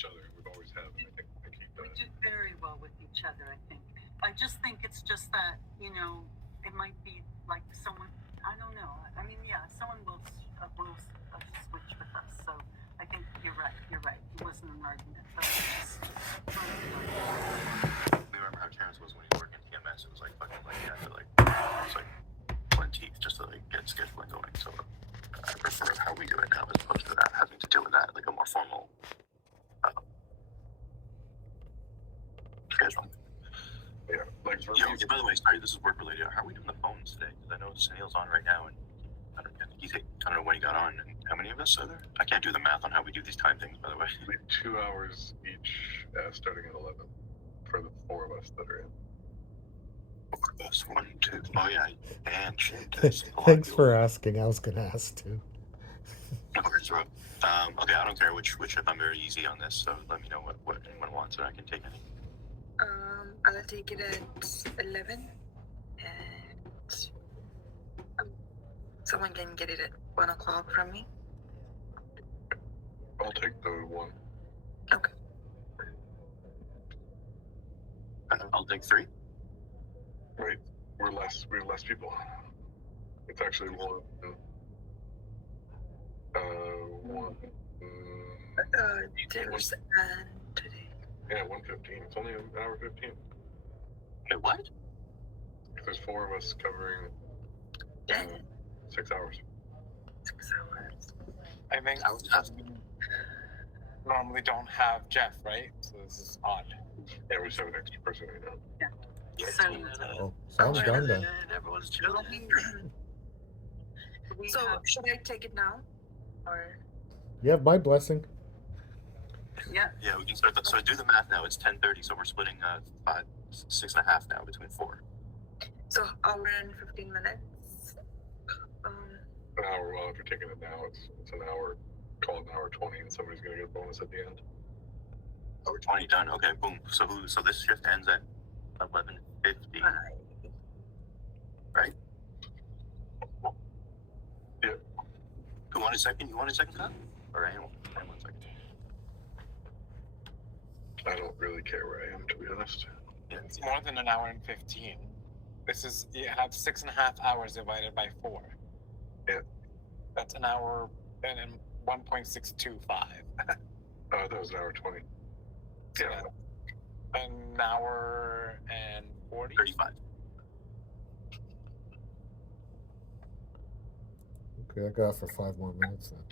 each other. We've always have, and I think we keep We that. do very well with each other, I think. I just think it's just that, it might be like someone, I don't know. I mean, yeah, someone will switch with us. So I think you're right. It wasn't an argument, but it was just We remember how Terrence was when he was working at TMS. It was like fucking like you had to like it's like pulling teeth just to like get scheduling going. So I prefer how we do it now as opposed to that having to deal with that like a more formal scheduling. Yeah, like for by the way, sorry, this is work related. How are we doing the phones today? Because I know Sunil's on right now, and I don't know when he got on, and how many of us are there? I can't do the math on how we do these time things, by the way. 2 hours each, starting at 11, for the 4 of us that are in. 4 of us, 1, 2. Oh yeah, and shit. Thanks for asking. I was gonna ask too. No worries, bro. Okay, I don't care which shift. I'm very easy on this, so let me know what anyone wants, and I can take any. I'll take it at 11, and someone can get it at 1 o'clock from me. I'll take the 1. Okay. I'll take 3. Wait, we have less people. It's actually 1. 1. There's today. Yeah, 1:15. It's only an hour 15. Wait, what? There's 4 of us covering 6 hours. 6 hours. I think normally don't have Jeff, right? So this is odd. Yeah, we just have an extra person right now. Yeah, Sounds done then. Everyone's chilling. So should I take it now, or? You have my blessing. Yeah. Yeah, we can start. So I do the math now. It's 10:30, so we're splitting 6.5 now between 4. So hour and 15 minutes. An hour. Well, if you're taking it now, it's an hour. Call it an hour 20, and somebody's gonna get a bonus at the end. Hour 20 done. Okay, boom. So this shift ends at 11:50. Right? Yeah. You want a second, Kyle? Or anyone? 1 second. I don't really care where I am, to be honest. Yeah. It's more than an hour and 15. You have 6.5 hours divided by 4. Yeah. That's an hour and then 1.625. That was an hour 20. Yeah. An hour and 40? 35. Okay, I got for 5 more minutes then.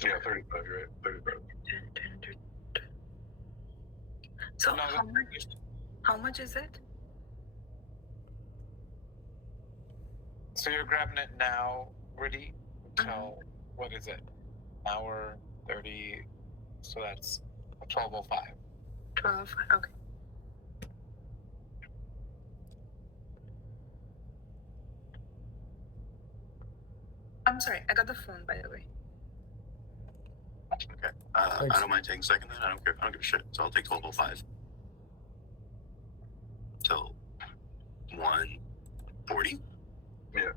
Yeah, 35, you're right. 35. So how much is it? So you're grabbing it now, Rudy, until, what is it? Hour 30, so that's 12:05. 12, okay. I'm sorry, I got the phone, by the way. Okay. I don't mind taking second then. I don't care. I don't give a shit. So I'll take 12:05 till 1:40. Yeah.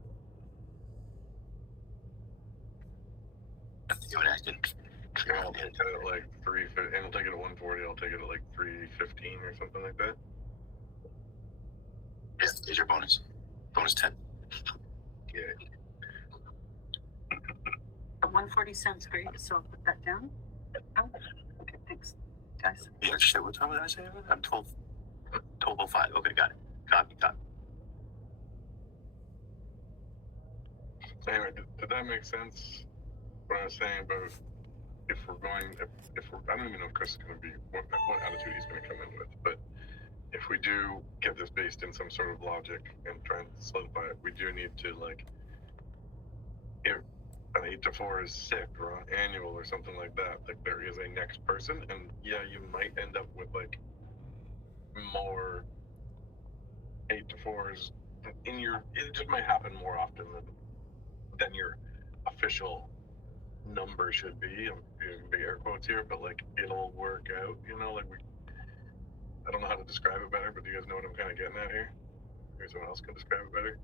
You and I didn't. I'll take it at like 3, and I'll take it at 1:40. I'll take it at like 3:15 or something like that. Yeah, here's your bonus. Bonus 10. Yeah. 1:40 sounds great, so I'll put that down. Oh, okay, thanks, guys. Yeah, shit. What time did I say? I'm 12:05. Okay, got it. Copy. Anyway, did that make sense? What I was saying about if we're, I don't even know if Chris is going to be, what attitude he's going to come in with, but if we do get this based in some sort of logic and try and solidify it, we do need to, like, if an 8 to 4 is sick or on annual or something like that, like there is a next person, and yeah, you might end up with like more 8 to 4s it just might happen more often than your official number should be. I'm using big air quotes here, but like it'll work out, like I don't know how to describe it better, but do you guys know what I'm kind of getting at here? Maybe someone else can describe it better.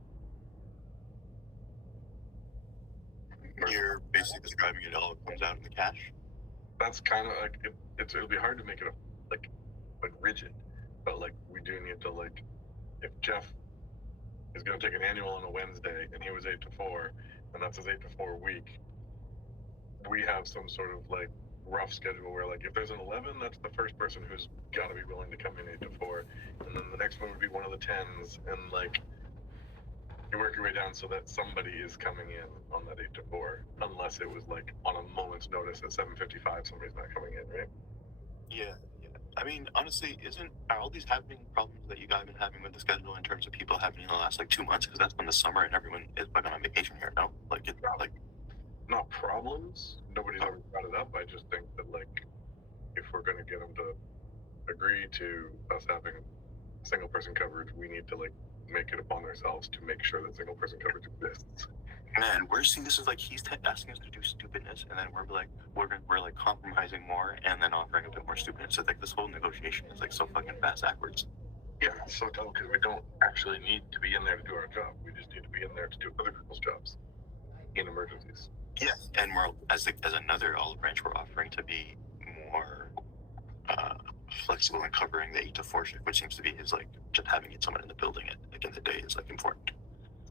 You're basically describing it all comes out in the cash. that's kind of like it'll be hard to make it like rigid, but like we do need to like if Jeff is going to take an annual on a Wednesday and he was 8 to 4, and that's his 8 to 4 week. We have some sort of like rough schedule where like if there's an 11, that's the first person who's got to be willing to come in 8 to 4, and then the next one would be one of the 10s, and like you work your way down so that somebody is coming in on that 8 to 4, unless it was like on a moment's notice at 7:55 somebody's not coming in, right? Yeah. I mean, honestly, are all these happening problems that you guys have been having with the schedule in terms of people happening in the last like 2 months? Because that's been the summer and everyone is fucking on vacation here. No, like it's like Not problems. Nobody's ever brought it up. I just think that like if we're going to get them to agree to us having single person coverage, we need to like make it upon ourselves to make sure that single person coverage exists. man, we're seeing this is like he's asking us to do stupidness, and then we're like compromising more, and then offering a bit more stupidness. So like this whole negotiation is like so fucking fast backwards. Yeah, it's so dumb because we don't actually need to be in there to do our job. We just need to be in there to do other people's jobs in emergencies. Yeah, and we're as another olive branch, we're offering to be more flexible in covering the 8 to 4 shift, which seems to be his like just having someone in the building at like in the day is like important.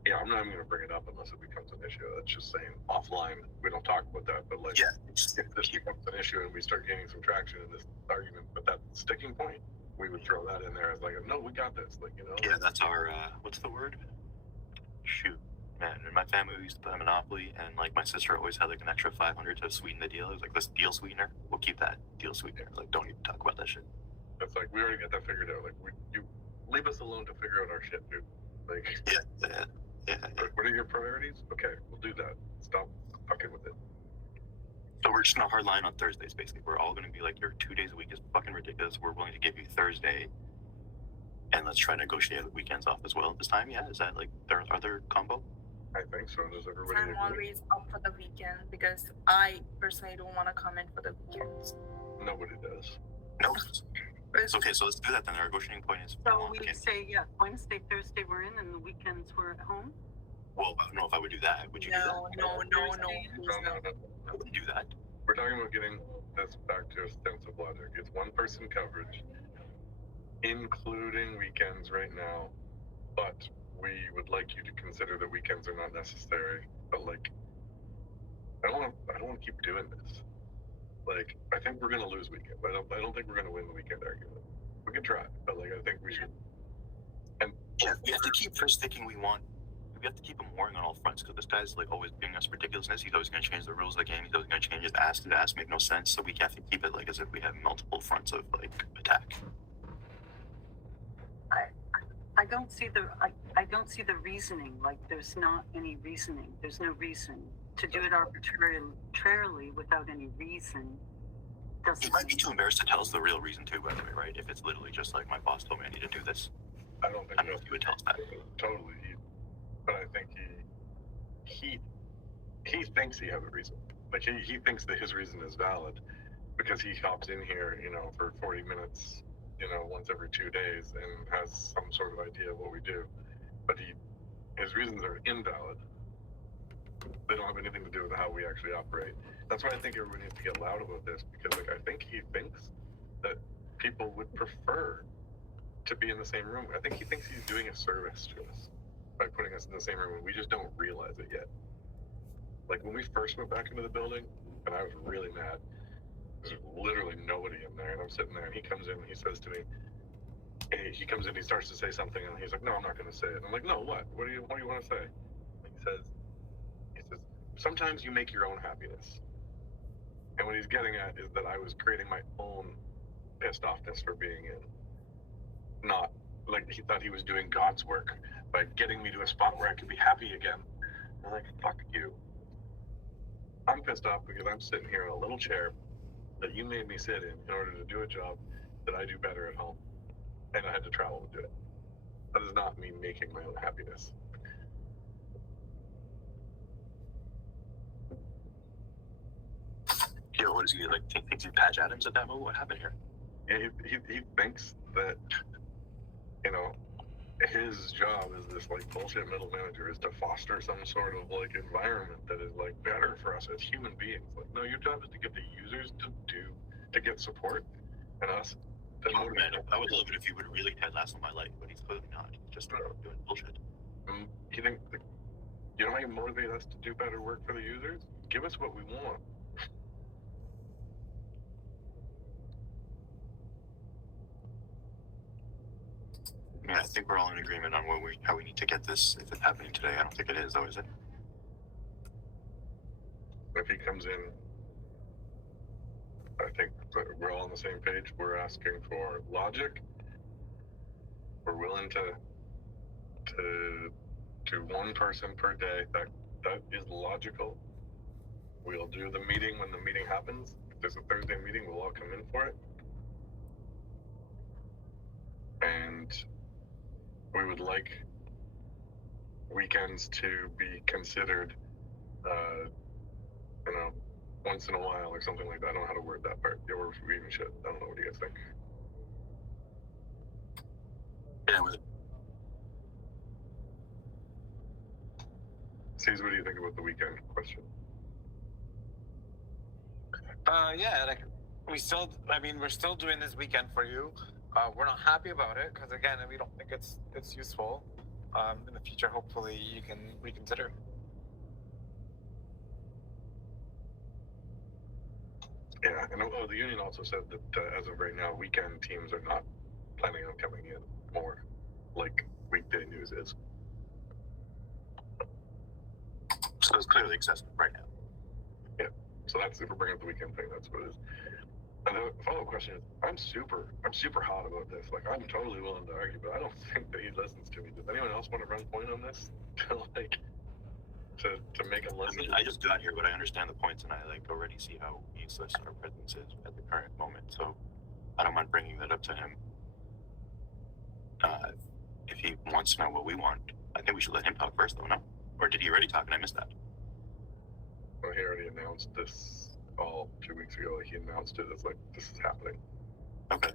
Yeah, I'm not even going to bring it up unless it becomes an issue. That's just saying offline. We don't talk about that, but like, Yeah, if this becomes an issue and we start gaining some traction in this argument, but that sticking point, we would throw that in there as like, no, we got this. Like, you know. yeah, that's our what's the word? Shoot, man. In my family, we used to play Monopoly, and like my sister always had like an extra 500 to sweeten the deal. It was like this deal sweetener. We'll keep that deal sweetener. Like, don't even talk about that shit. It's like we already got that figured out. Like, you leave us alone to figure out our shit, dude. Like, Yeah. what are your priorities? Okay, we'll do that. Stop fucking with it. So we're just on a hard line on Thursdays, basically. We're all going to be like, your 2 days a week is fucking ridiculous. We're willing to give you Thursday, and let's try to negotiate the weekends off as well this time. Yeah, is that like their other combo? I think so. Does everybody I'm agree? always up for the weekend because I personally don't want to come in for the weekends. Nobody does. No. It's okay, so let's do that then. Our negotiating point is So we say, yeah, Wednesday, Thursday we're in, and the weekends we're at home. well, I don't know if I would do that. Would you do No, that? no, No. I wouldn't do that. We're talking about getting this back to a sense of logic. It's one person coverage, including weekends right now, but we would like you to consider that weekends are not necessary. But like, I don't want to keep doing this. Like, I think we're gonna lose weekend. I don't think we're gonna win the weekend argument. We can try, but like, I think we should. And Yeah, we have to keep first thinking we have to keep him warring on all fronts because this guy's like always giving us ridiculousness. He's always going to change the rules of the game. He's always going to change his ask to ask, make no sense. So we have to keep it like as if we have multiple fronts of like attack. I don't see the reasoning. Like, there's not any reasoning. There's no reason to do it arbitrarily without any reason. He Doesn't. might be too embarrassed to tell us the real reason too, by the way, right? If it's literally just like my boss told me I need to do this. I don't think I don't know if you would tell us that. totally. But I think he thinks he has a reason. Like he thinks that his reason is valid because he hops in here, you know, for 40 minutes, you know, once every 2 days and has some sort of idea of what we do. But his reasons are invalid. They don't have anything to do with how we actually operate. That's why I think everybody needs to get loud about this because, like, I think he thinks that people would prefer to be in the same room. I think he thinks he's doing a service to us by putting us in the same room, and we just don't realize it yet. Like, when we first went back into the building, and I was really mad, there's literally nobody in there, and I'm sitting there, and he comes in, and he says to me, he comes in, he starts to say something, and he's like, no, I'm not going to say it. And I'm like, no, what? What do you want to say? And he says, sometimes you make your own happiness. And what he's getting at is that I was creating my own pissed offness for being in. Not like he thought he was doing God's work by getting me to a spot where I could be happy again. I'm like, fuck you. I'm pissed off because I'm sitting here in a little chair that you made me sit in order to do a job that I do better at home. And I had to travel to do it. That is not me making my own happiness. Yo, what is he like? Thinks he's Patch Adams at that moment? What happened here? He thinks that, you know, his job is this like bullshit middle manager is to foster some sort of like environment that is like better for us as human beings. Like, no, your job is to get the users to get support and us to Oh, man, motivate. I would love it if he would really Ted Lasso my life, but he's clearly not. He's just doing bullshit. You think you know how you motivate us to do better work for the users? Give us what we want. Yeah, I think we're all in agreement on how we need to get this. If it's happening today, I don't think it is, though, is it? If he comes in, I think that we're all on the same page. We're asking for logic. We're willing to one person per day. That is logical. We'll do the meeting when the meeting happens. If there's a Thursday meeting, we'll all come in for it. And we would like weekends to be considered, once in a while or something like that. I don't know how to word that part. Yeah, we even should. I don't know. What do you guys think? Yeah, with C's, what do you think about the weekend question? Yeah, like we're still doing this weekend for you. We're not happy about it because again, we don't think it's useful. In the future, hopefully, you can reconsider. Yeah, and the union also said that as of right now, weekend teams are not planning on coming in more like weekday news is. so it's clearly excessive right now. So that's, if we're bringing up the weekend thing, that's what it is. And the follow-up question is, I'm super hot about this. Like, I'm totally willing to argue, but I don't think that he listens to me. Does anyone else want to run point on this? to make him I listen? mean, I just got here, but I understand the points, and I already see how useless our presence is at the current moment. So I don't mind bringing that up to him. If he wants to know what we want, I think we should let him talk first, though. No, or did he already talk and I missed that? Well, he already announced this all 2 weeks ago. He announced it as like, this is happening. Okay.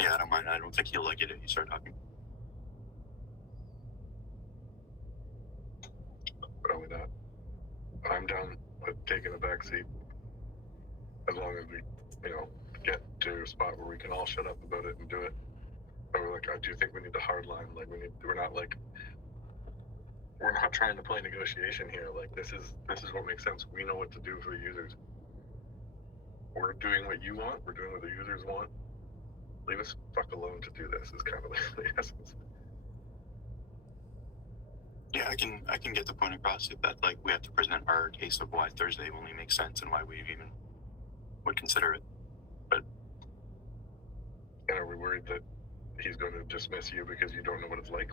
Yeah, I don't mind. I don't think he'll like it if you start talking. But only that. I'm down with taking a back seat as long as we, get to a spot where we can all shut up about it and do it. But I do think we need the hard line. We're not trying to play negotiation here. Like, this is what makes sense. We know what to do for the users. We're doing what you want. We're doing what the users want. Leave us fuck alone to do this is kind of the essence. Yeah, I can get the point across if that we have to present our case of why Thursday only makes sense and why we even would consider it. But And are we worried that he's going to dismiss you because you don't know what it's like?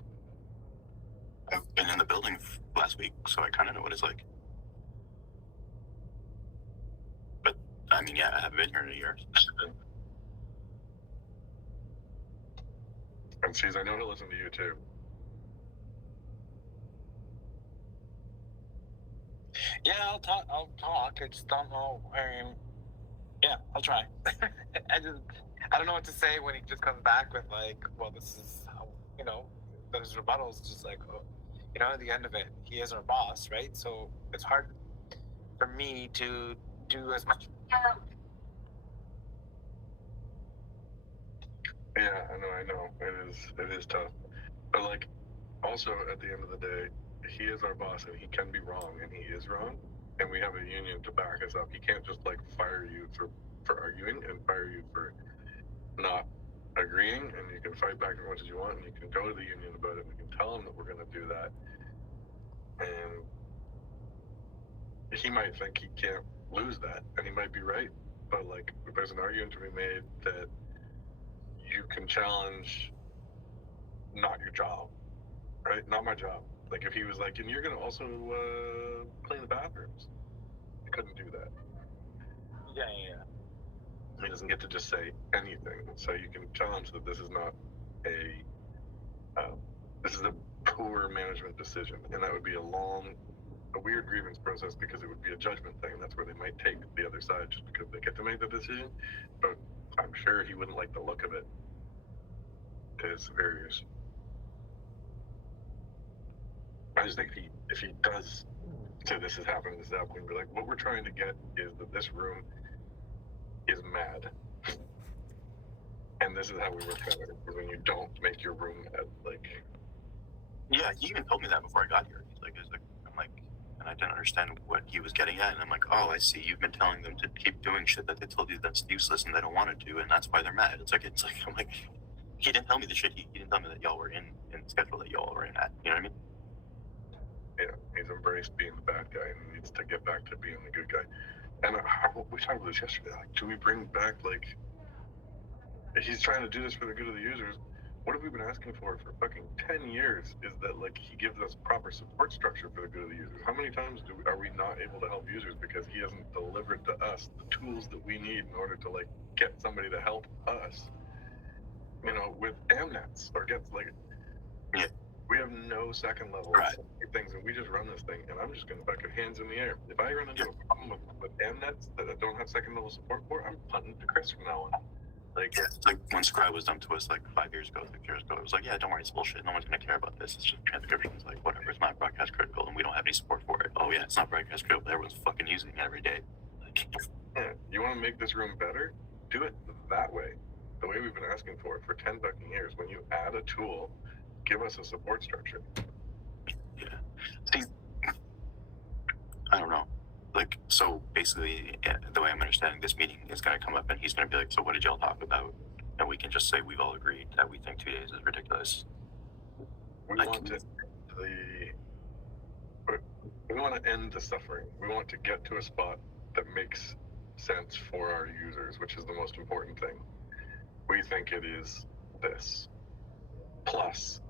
I've been in the building last week, so I kind of know what it's like. But I mean, yeah, I haven't been here in a year. And C's, I know he'll listen to you too. Yeah, I'll talk. I just don't know. I mean, yeah, I'll try. I don't know what to say when he just comes back with well, this is how, those rebuttals. Just at the end of it, he is our boss, right? So it's hard for me to do as much. Yeah, I know. It is tough. But also at the end of the day, he is our boss and he can be wrong and he is wrong. And we have a union to back us up. He can't just fire you for arguing and fire you for not agreeing, and you can fight back as much as you want and you can go to the union about it and you can tell them that we're gonna do that. And he might think he can't lose that, and he might be right. But there's an argument to be made that you can challenge not your job, right? Not my job. If he was and you're gonna also clean the bathrooms, he couldn't do that. Yeah. He doesn't get to just say anything. So you can challenge that this is not this is a poor management decision, and that would be a weird grievance process because it would be a judgment thing. That's where they might take the other side just because they get to make the decision. But I'm sure he wouldn't like the look of it. his superiors. I just think if he does say this is happening, be like, what we're trying to get is that this room is mad. And this is how we work better, when you don't make your room mad. Like, Yeah, he even told me that before I got here. I'm like, and I didn't understand what he was getting at, and I'm like, oh, I see. You've been telling them to keep doing shit that they told you that's useless and they don't want to do, and that's why they're mad. I'm like, he didn't tell me the shit. He didn't tell me that y'all were in the schedule that y'all were in at. You know what I mean? yeah, he's embraced being the bad guy and needs to get back to being the good guy. And we talked about this yesterday. Like, do we bring back, like, if he's trying to do this for the good of the users, what have we been asking for fucking 10 years is that, like, he gives us proper support structure for the good of the users. How many times are we not able to help users because he hasn't delivered to us the tools that we need in order to, like, get somebody to help us, you know, with Amnets or get, like, Yeah. we have no second level Right. things, and we just run this thing, and I'm just gonna fucking hands in the air. If I run into a problem with Amnets that I don't have second level support for, I'm punting to Chris from now on. Like, Yeah, it's like when Scry was done to us like 5 years ago, 6 years ago. It was like, yeah, don't worry, it's bullshit. No one's gonna care about this. It's just transcription. It's like, whatever. It's not broadcast critical, and we don't have any support for it. Oh yeah, it's not broadcast critical. Everyone's fucking using it every day. Like, yeah, you want to make this room better? Do it that way. The way we've been asking for it for 10 fucking years. When you add a tool, give us a support structure. yeah. See, I don't know. Like, so basically, the way I'm understanding this meeting is gonna come up, and he's gonna be like, so what did y'all talk about? And we can just say we've all agreed that we think 2 days is ridiculous. We Like- want to we want to end the suffering. We want to get to a spot that makes sense for our users, which is the most important thing. We think it is this. Plus,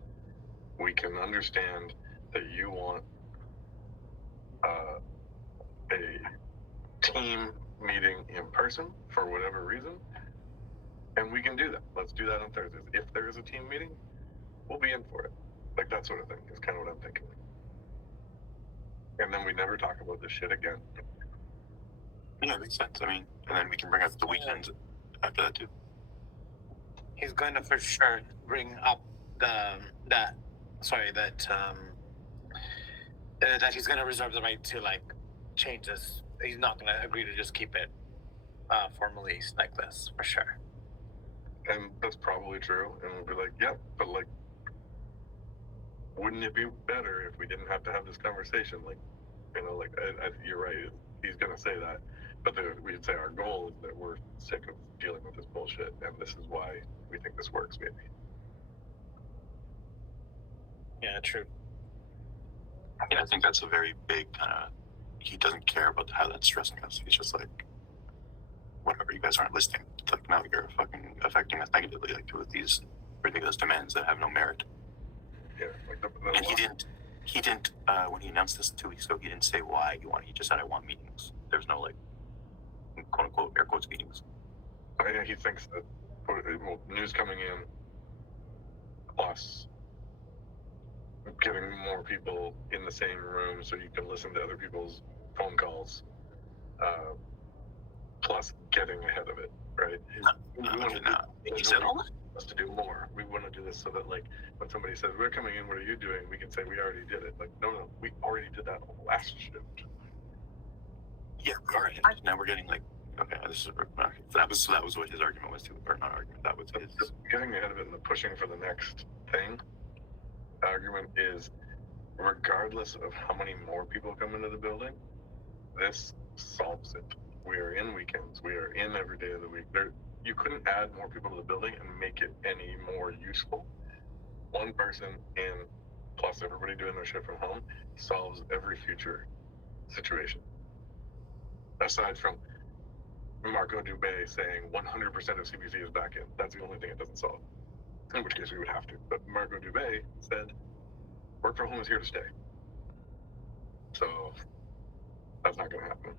we can understand that you want a team meeting in person for whatever reason, and we can do that. Let's do that on Thursdays. If there is a team meeting, we'll be in for it. Like, that sort of thing is kind of what I'm thinking. And then we never talk about this shit again. Yeah, makes sense. I mean, and then we can bring up the weekends after that too. He's going to for sure bring up that he's going to reserve the right to, like, change this. He's not going to agree to just keep it formally like this, for sure. And that's probably true. And we'll be like, yep, but, like, wouldn't it be better if we didn't have to have this conversation? Like, you know, like, you're right. He's going to say that. But we'd say our goal is that we're sick of dealing with this bullshit, and this is why we think this works, maybe. Yeah, true. Yeah, I think that's a very big kind of. He doesn't care about how that's stressing us. He's just like, whatever. You guys aren't listening. It's like, no, you're fucking affecting us negatively, like with these ridiculous demands that have no merit. Yeah, like And he didn't. When he announced this 2 weeks ago, he didn't say why he wanted. He just said, "I want meetings." There's no, like, quote unquote air quotes meetings. he thinks that news coming in, plus getting more people in the same room so you can listen to other people's phone calls, plus getting ahead of it, right? He said all that. Us to do more. We want to do this so that, like, when somebody says we're coming in, what are you doing? We can say we already did it. Like, no, we already did that last shift. Yeah, all right. Now we're getting like, okay, this is okay. That was what his argument was too, or not argument. That was his. Just getting ahead of it and the pushing for the next thing. Argument is, regardless of how many more people come into the building, this solves it. We are in weekends. We are in every day of the week. You couldn't add more people to the building and make it any more useful. One person in, plus everybody doing their shit from home, solves every future situation. Aside from Marco Dubé saying 100% of CBC is back in. That's the only thing it doesn't solve. In which case we would have to. But Marco Dubé said, work from home is here to stay. So that's not going to happen.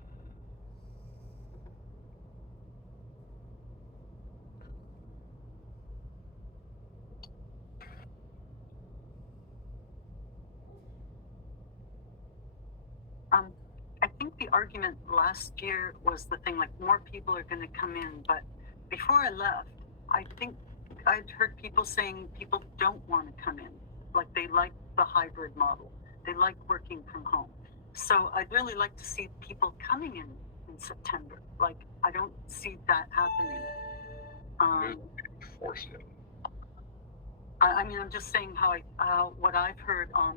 I think the argument last year was the thing, like, more people are going to come in, but before I left, I think I'd heard people saying people don't want to come in, like they like the hybrid model. They like working from home. So I'd really like to see people coming in September. Like I don't see that happening. News being forced in. I mean, I'm just saying how what I've heard on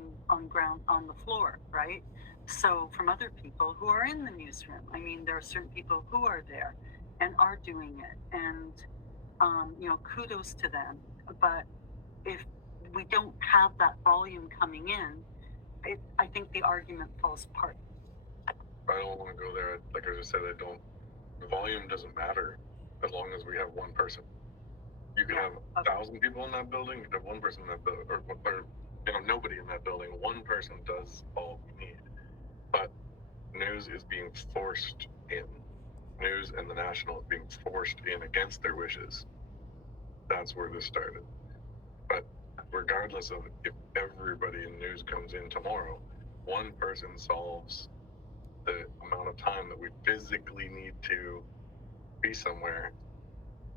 ground on the floor, right? So from other people who are in the newsroom, I mean, there are certain people who are there and are doing it, and you know, kudos to them. But if we don't have that volume coming in, I think the argument falls apart. I don't want to go there. Like I just said, I don't. The volume doesn't matter as long as we have one person. You can have 1,000 people in that building. You can have one person in that building, or you know, nobody in that building. One person does all we need. But news is being forced in. News and the National is being forced in against their wishes. That's where this started. But regardless of if everybody in news comes in tomorrow, one person solves the amount of time that we physically need to be somewhere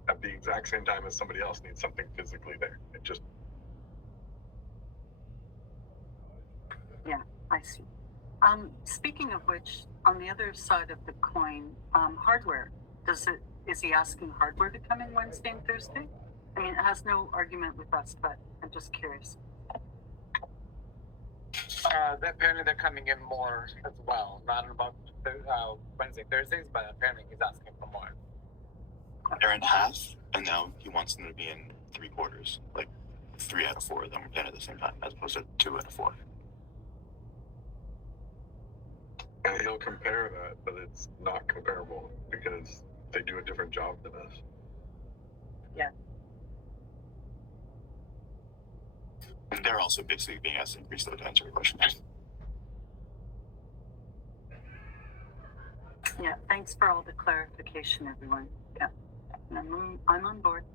at the exact same time as somebody else needs something physically there. It just, Yeah, I see. Speaking of which, on the other side of the coin, hardware. Is he asking hardware to come in Wednesday and Thursday? I mean, it has no argument with us, but I'm just curious. Apparently they're coming in more as well. Not about Wednesday, Thursdays, but apparently he's asking for more. They're in half, and now he wants them to be in 3/4. Like 3 out of 4 of them in at the same time, as opposed to 2 out of 4. and he'll compare that, but it's not comparable because they do a different job than us. And they're also basically being asked to increase, though, to answer your question. Yeah, thanks for all the clarification, everyone. Yeah, I'm on board.